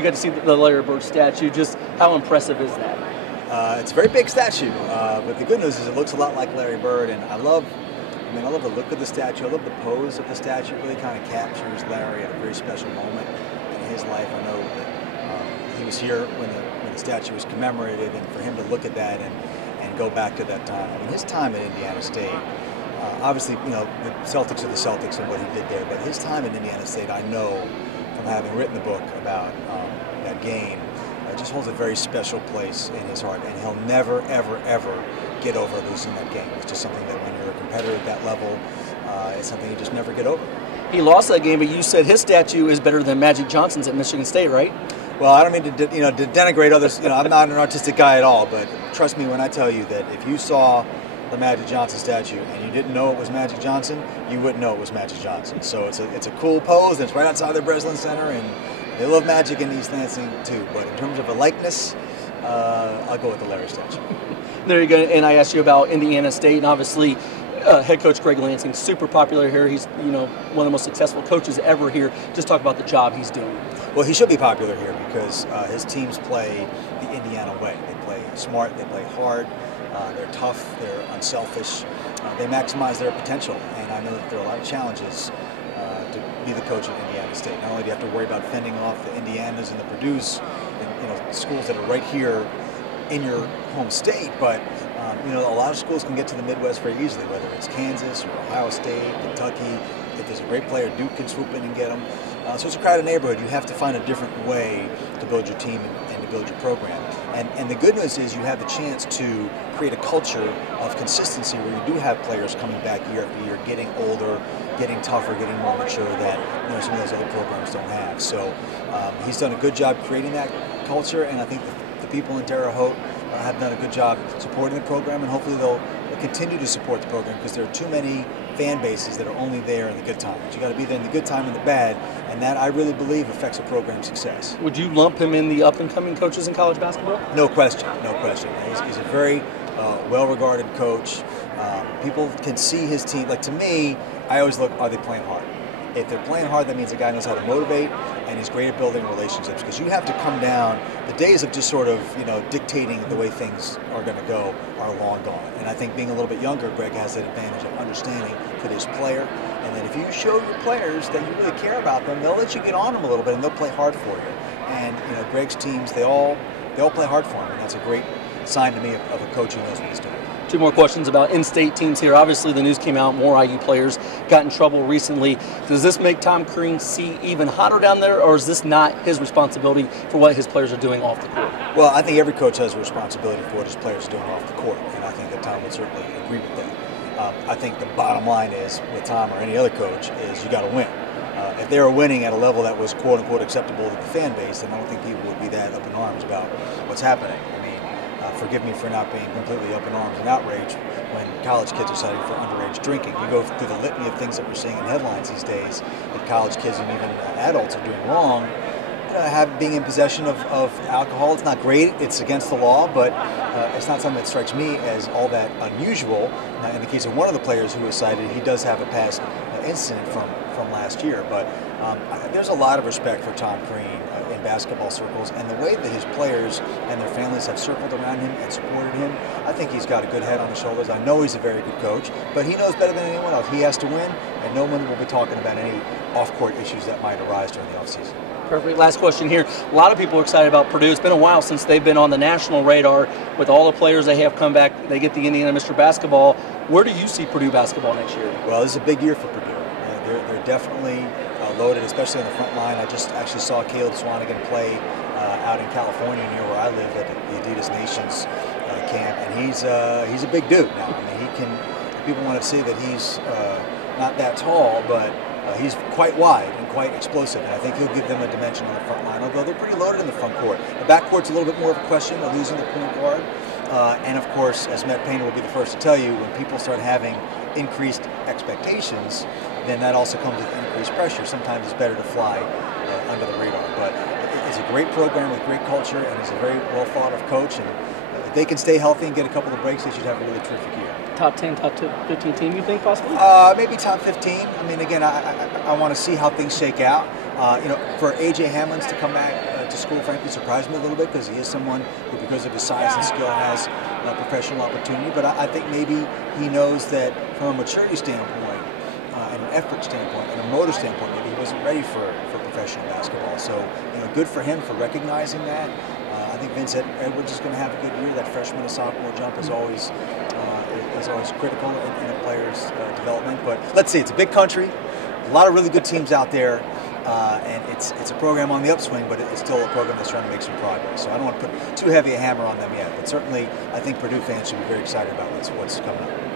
you got to see the Larry Bird statue. Just how impressive is that? It's a very big statue, but the good news is it looks a lot like Larry Bird, and I love the look of the statue. I love the pose of the statue. It really kind of captures Larry at a very special moment in his life. I know that he was here when the statue was commemorated, and for him to look at that and go back to that time. I mean, his time at Indiana State, obviously, the Celtics are the Celtics and what he did there, but his time at Indiana State, I know from having written the book about that game, just holds a very special place in his heart, and he'll never, ever, ever get over losing that game. It's just something that when you're a competitor at that level, it's something you just never get over. He lost that game, but you said his statue is better than Magic Johnson's at Michigan State, right? Well, I don't mean to denigrate others. I'm not an artistic guy at all, but trust me when I tell you that if you saw the Magic Johnson statue and you didn't know it was Magic Johnson, you wouldn't know it was Magic Johnson. So it's a cool pose, and it's right outside the Breslin Center, and they love Magic in East Lansing too. But in terms of a likeness, I'll go with the Larry statue. There you go. And I asked you about Indiana State, and obviously head coach Greg Lansing, super popular here. He's one of the most successful coaches ever here. Just talk about the job he's doing. Well, he should be popular here because his teams play the Indiana way. They play smart, they play hard, they're tough, they're unselfish, they maximize their potential. And I know that there are a lot of challenges to be the coach at Indiana State. Not only do you have to worry about fending off the Indianas and the Purdues, and schools that are right here in your home state, but a lot of schools can get to the Midwest very easily, whether it's Kansas or Ohio State, Kentucky. If there's a great player, Duke can swoop in and get them. So it's a crowded neighborhood. You have to find a different way to build your team and to build your program. And the good news is you have the chance to create a culture of consistency where you do have players coming back year after year, getting older, getting tougher, getting more mature that some of those other programs don't have. So he's done a good job creating that culture, and I think the people in Terre Haute have done a good job supporting the program, and hopefully they'll continue to support the program because there are too many fan bases that are only there in the good times. You got to be there in the good time and the bad, and that I really believe affects a program's success. Would you lump him in the up-and-coming coaches in college basketball? No question, no question. He's a very well-regarded coach. People can see his team. Like, to me, I always look, are they playing hard? If they're playing hard, that means the guy knows how to motivate and he's great at building relationships, because you have to come down. The days of just sort of, dictating the way things are going to go are long gone. And I think being a little bit younger, Greg has that advantage of understanding that his player, and that if you show your players that you really care about them, they'll let you get on them a little bit and they'll play hard for you. And, Greg's teams, they all play hard for him, and that's a great sign to me of a coach who knows what he's doing. Two more questions about in-state teams here. Obviously, the news came out, more IU players got in trouble recently. Does this make Tom Crean see even hotter down there, or is this not his responsibility for what his players are doing off the court? Well, I think every coach has a responsibility for what his players are doing off the court, and I think that Tom would certainly agree with that. I think the bottom line is, with Tom or any other coach, is you got to win. If they were winning at a level that was quote-unquote acceptable to the fan base, then I don't think people would be that up in arms about what's happening. Forgive me for not being completely up in arms and outraged when college kids are cited for underage drinking. You go through the litany of things that we're seeing in headlines these days that college kids and even adults are doing wrong. Being in possession of alcohol, it's not great, it's against the law, but it's not something that strikes me as all that unusual. In the case of one of the players who was cited, he does have a past incident from last year, but there's a lot of respect for Tom Crean in basketball circles, and the way that his players and their families have circled around him and supported him, I think he's got a good head on his shoulders. I know he's a very good coach, but he knows better than anyone else. He has to win, and no one will be talking about any off-court issues that might arise during the offseason. Perfect. Last question here. A lot of people are excited about Purdue. It's been a while since they've been on the national radar. With all the players they have come back, they get the Indiana Mr. Basketball. Where do you see Purdue basketball next year? Well, this is a big year for Purdue. They're definitely loaded, especially on the front line. I just actually saw Caleb Swanigan play out in California near where I live at the Adidas Nations camp, and he's a big dude now. I mean, people want to see that he's not that tall, but he's quite wide and quite explosive, and I think he'll give them a dimension on the front line, although they're pretty loaded in the front court. The back court's a little bit more of a question of losing the point guard. And of course, as Matt Painter will be the first to tell you, when people start having increased expectations, then that also comes with increased pressure. Sometimes it's better to fly under the radar. But it's a great program with great culture, and he's a very well thought of coach. And if they can stay healthy and get a couple of breaks, they should have a really terrific year. Top 10, top 15 team, you think, possibly? Maybe top 15. I want to see how things shake out. For A.J. Hammonds to come back to school, frankly, surprised me a little bit because he is someone who, because of his size and skill, has a professional opportunity. But I think maybe he knows that from a maturity standpoint, and an effort standpoint, and a motor standpoint, maybe he wasn't ready for professional basketball. So, good for him for recognizing that. I think Vince Edwards is going to have a good year. That freshman to sophomore jump is always critical in a player's development. But let's see, it's a big country, a lot of really good teams out there, and it's a program on the upswing, but it's still a program that's trying to make some progress. So I don't want to put too heavy a hammer on them yet, but certainly I think Purdue fans should be very excited about what's coming up.